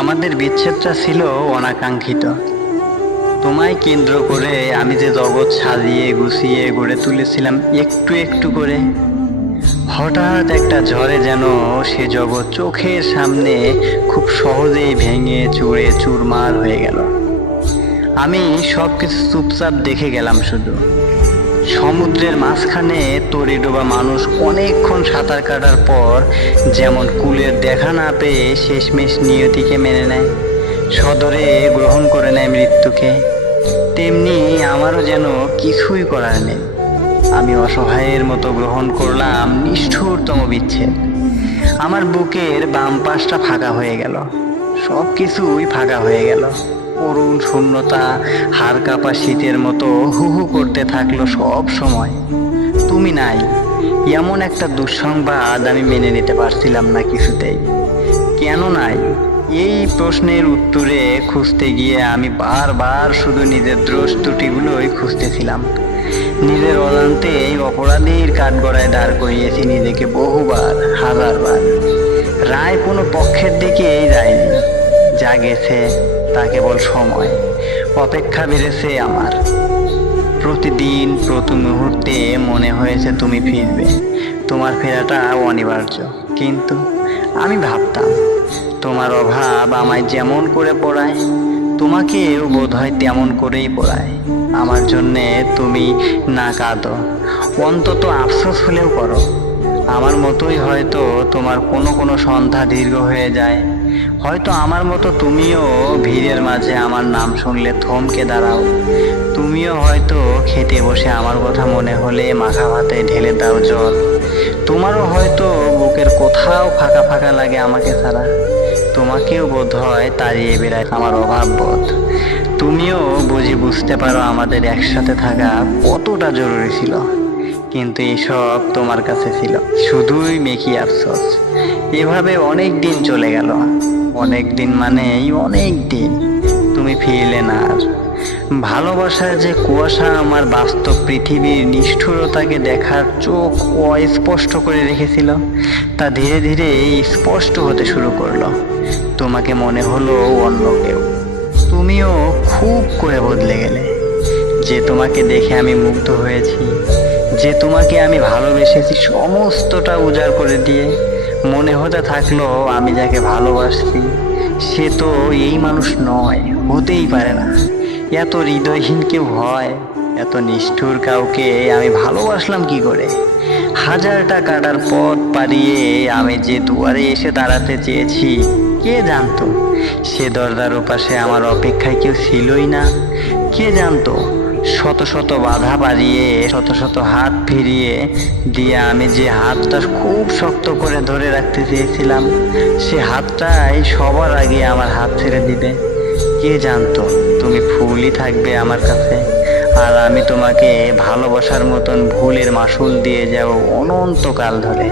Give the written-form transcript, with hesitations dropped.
আমাদের বিচ্ছেদটা ছিল অনাকাঙ্ক্ষিত। তোমায় কেন্দ্র করে আমি যে জগৎ সাজিয়ে গুছিয়ে গড়ে তুলেছিলাম একটু একটু করে, হঠাৎ একটা ঝড়ে যেন সে জগৎ চোখের সামনে খুব সহজেই ভেঙে চুরে চুরমার হয়ে গেল। আমি সবকিছু চুপচাপ দেখে গেলাম শুধু। সমুদ্রের মাঝখানে তরি ডোবা মানুষ অনেকক্ষণ সাঁতার কাটার পর যেমন কূলের দেখা না পেয়ে শেষমেশ নিয়তিকে মেনে নেয়, সদরে গ্রহণ করে নেয় মৃত্যুকে, তেমনি আমারও যেন কিছুই করার নেই। আমি অসহায়ের মতো গ্রহণ করলাম নিষ্ঠুরতম বিচ্ছেদ। আমার বুকের বাম পাশটা ফাঁকা হয়ে গেল, সব কিছুই ফাঁকা হয়ে গেল। করুণ শূন্যতা হাড় কাঁপা শীতের মতো হু হু করতে থাকলো সব সময়। তুমি নাই, এমন একটা দুঃসংবাদ আমি মেনে নিতে পারছিলাম না কিছুতেই। কেন নাই, এই প্রশ্নের উত্তরে খুঁজতে গিয়ে আমি বারবার শুধু নিজের দোষ ত্রুটিগুলোই খুঁজতেছিলাম। নিজের অজান্তে এই অপরাধীর কাঠগড়ায় দাঁড় করিয়েছি নিজেকে বহুবার, হাজারবার। রায় কোনো পক্ষের দিকেই যায়নি, যা গেছে তা কেবল সময়। অপেক্ষা বেড়েছে আমার। প্রতিদিন প্রতি মুহূর্তে মনে হয়েছে তুমি ফিরবে, তোমার ফেরাটা অনিবার্য। কিন্তু আমি ভাবতাম তোমার অভাব আমায় যেমন করে পড়ায়, তোমাকেও বোধহয় তেমন করেই পড়ায়। আমার জন্যে তুমি না কাঁদো, অন্তত আফসোস হলেও করো। আমার মতোই হয়তো তোমার কোনো কোনো সন্ধ্যা দীর্ঘ হয়ে যায়। হয়তো আমার মতো তুমিও ভিড়ের মাঝে আমার নাম শুনলে থমকে দাঁড়াও। তুমিও হয়তো খেতে বসে আমার কথা মনে হলে মাখা ভাতে ঢেলে দাও জল। তোমারও হয়তো বুকের কোথাও ফাঁকা ফাঁকা লাগে আমাকে ছাড়া। তোমাকেও বোধ হয় তাড়িয়ে বেড়ায় আমার অভাব বোধ। তুমিও বুঝি বুঝতে পারো আমাদের একসাথে থাকা কতটা জরুরি ছিল। কিন্তু এসব তোমার কাছে ছিল শুধুই মেকি আফসোস। এভাবে অনেক দিন চলে গেল, অনেক দিন মানেই অনেক দিন। তুমি ফিরলে না আর। ভালোবাসার যে কুয়াশা আমার বাস্তব পৃথিবীর নিষ্ঠুরতাকে দেখার চোখ অস্পষ্ট করে রেখেছিল, তা ধীরে ধীরে স্পষ্ট হতে শুরু করলো। তোমাকে মনে হলো অন্য কেউ। তুমিও খুব করে বদলে গেলে। যে তোমাকে দেখে আমি মুগ্ধ হয়েছি, যে তোমাকে আমি ভালোবেসেছি সমস্তটা উজাড় করে দিয়ে, মনে হতে থাকলো আমি যাকে ভালোবাসছি সে তো এই মানুষ নয়, হতেই পারে না। এত হৃদয়হীন কেউ হয়? এত নিষ্ঠুর কাউকে আমি ভালোবাসলাম কি করে? হাজারটা কাটার পথ পাড়িয়ে আমি যে দুয়ারে এসে দাঁড়াতে চেয়েছি, কে জানতো সে দরজার ওপাশে আমার অপেক্ষায় কেউ ছিলই না? কে জানতো শত শত বাধা পাড়িয়ে, শত শত হাত ফিরিয়ে দিয়ে আমি যে হাতটা খুব শক্ত করে ধরে রাখতে চেয়েছিলাম, সে হাতটাই সবার আগে আমার হাত ছেড়ে দিবে? কে জানতো তুমি ফুলই থাকবে আমার কাছে, আর আমি তোমাকে ভালোবাসার মতন ভুলের মাসুল দিয়ে যাব অনন্তকাল ধরে।